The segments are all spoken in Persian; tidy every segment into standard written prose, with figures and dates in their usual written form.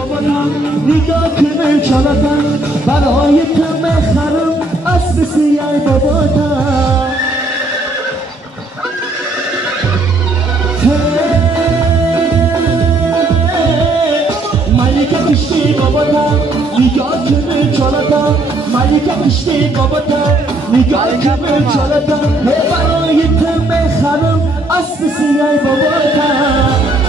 باباتم نگاه کنه چالاتم برای تو مخرم اسب سیای باباتم ملکه کشتی باباتم نگاه کنه چالاتم ملکه کشتی باباتم نگاه کنه چالاتم برای تو مخرم اسب سیای باباتم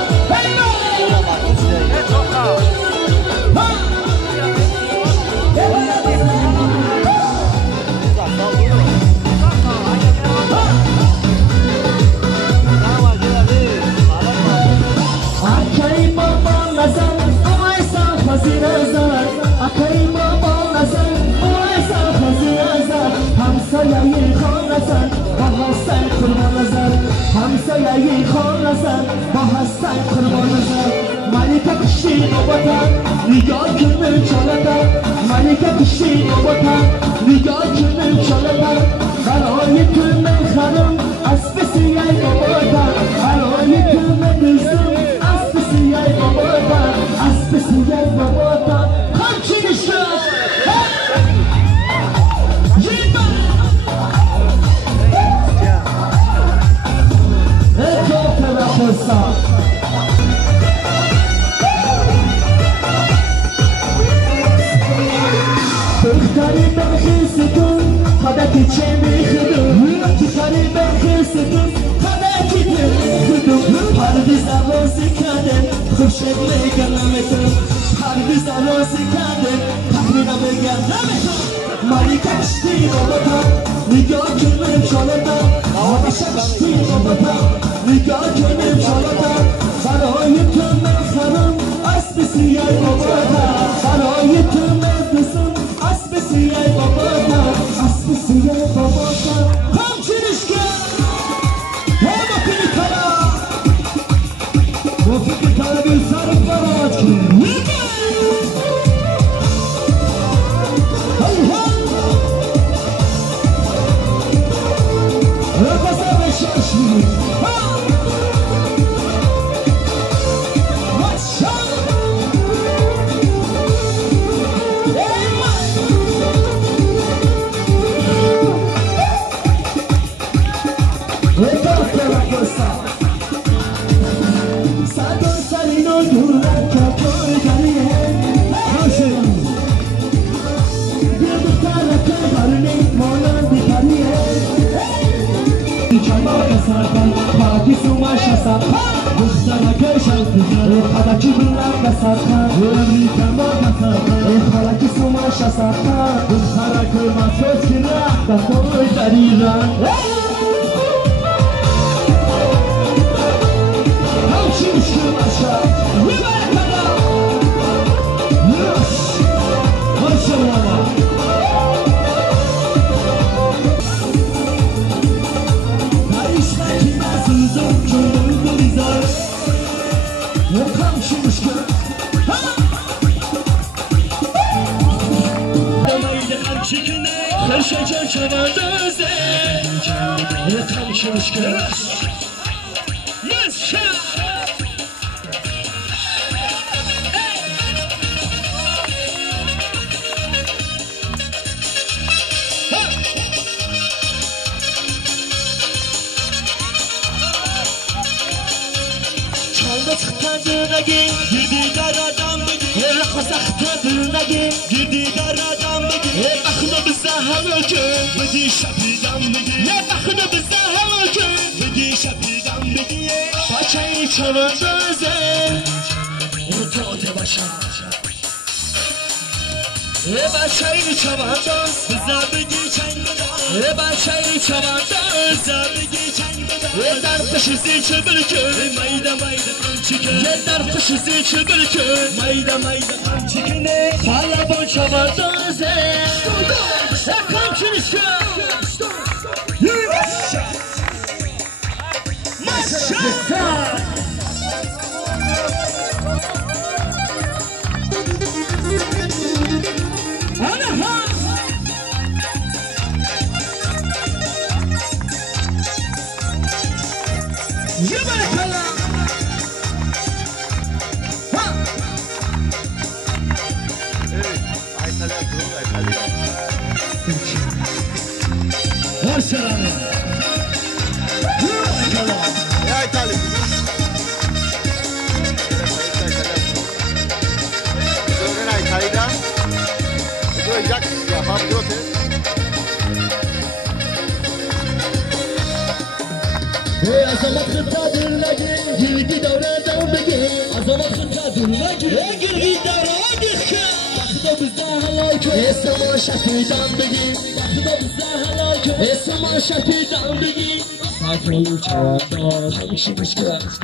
همسایه خانسن با هستن قربان نظر همسایه خانسن با هستن قربان نظر ملکه کشتی باباتم نگاه کنه چالتم ملکه کشتی باباتم نگاه کنه چالتم برای تو من اسب سیای باباتم برای تو من دوستم اسب سیای باباتم اسب سیای باباتم همچین شد بختاری بخیستون خداکی چه میخدم بختاری بخیستون خداکی چه میخدم پردیز آوازی کردم خوشت میگنمتم پردیز آوازی کردم تخمینا بگنمتم ملکه کشتی باباتم نگاه کنم چالتم ملکه کشتی باباتم نگاه کنم چالتم برای تو مخرم اسب سیای باباتم برای تو مخرم اسب سیای باباتم اسب سیای باباتم همچنش کن موفقی کلا موفقی کلا بی سر فراج کن گرگی درادی که وقتا بزن حلال که اسم ما شفیدم بگی وقتا بزن حلال که اسم ما شفیدم بگی ساکن چرا همیشه مشکل است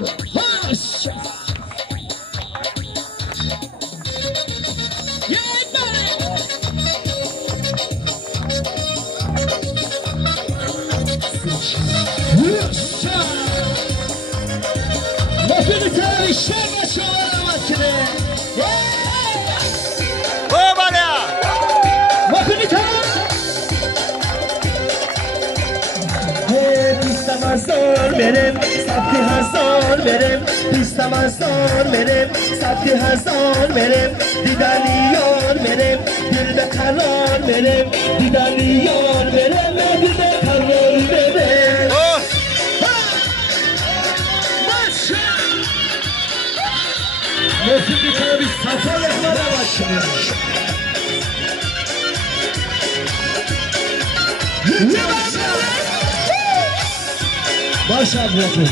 برم سبتی هزار برم پیستم هزار برم سبتی هزار برم دیدنی یار برم دل به قرار برم دیدنی یار برم دل به قرار برم موسیقی کنم بی سفر احمد باشه باشه ابراهیم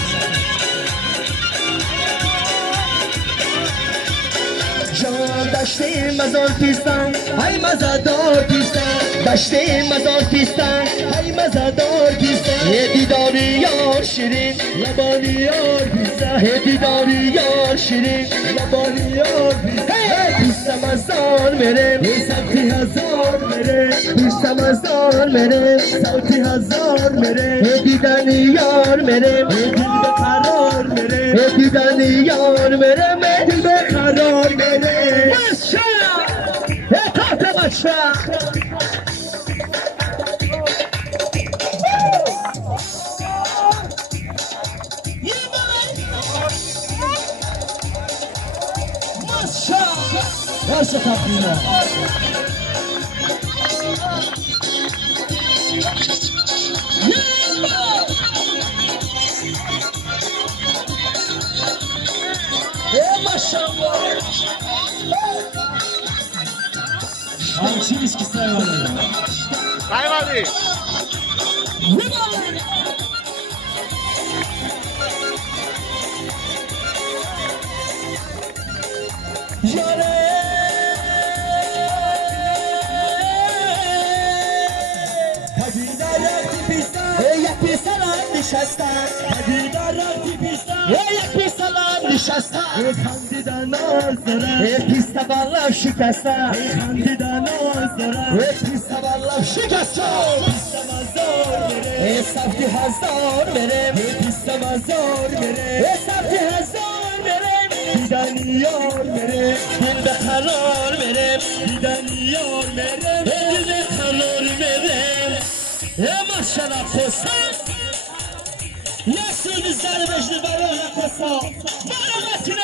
جان دشته مزار پیستن های مزادار پیستن دشته مزار پیستن های مزادار پیستن یه دیداری یار شیرین لبانی یار پیستن یه دیداری یار شیرین لبانی یار پیستن پیستم هزار مرم سوتی هزار مرم پیستم هزار مرم سوتی هزار مرم دیدنی یار مرم دل به قرار مرم دیدنی یار مرم دل به قرار مرم باشا اطاعت باشا باشا تقریبا همچی نیست که سایمانه سایمانی یاره پدیدار رفتی پیستن یک پیستن نشستن پدیدار رفتی پیستن یک پیستن نشستن خندیدن ناز دارن پیست بالله شکستن خندیدن ناز دارن پیست بالله شکستن پیستم هزار بره سفتی هزار بره پیستم هزار بره سفتی هزار بره دیدنی یار بره دل به قرار بره دیدنی یار بره دل به قرار بره ماشاءالله پسر نسل زربشت برای پسا برای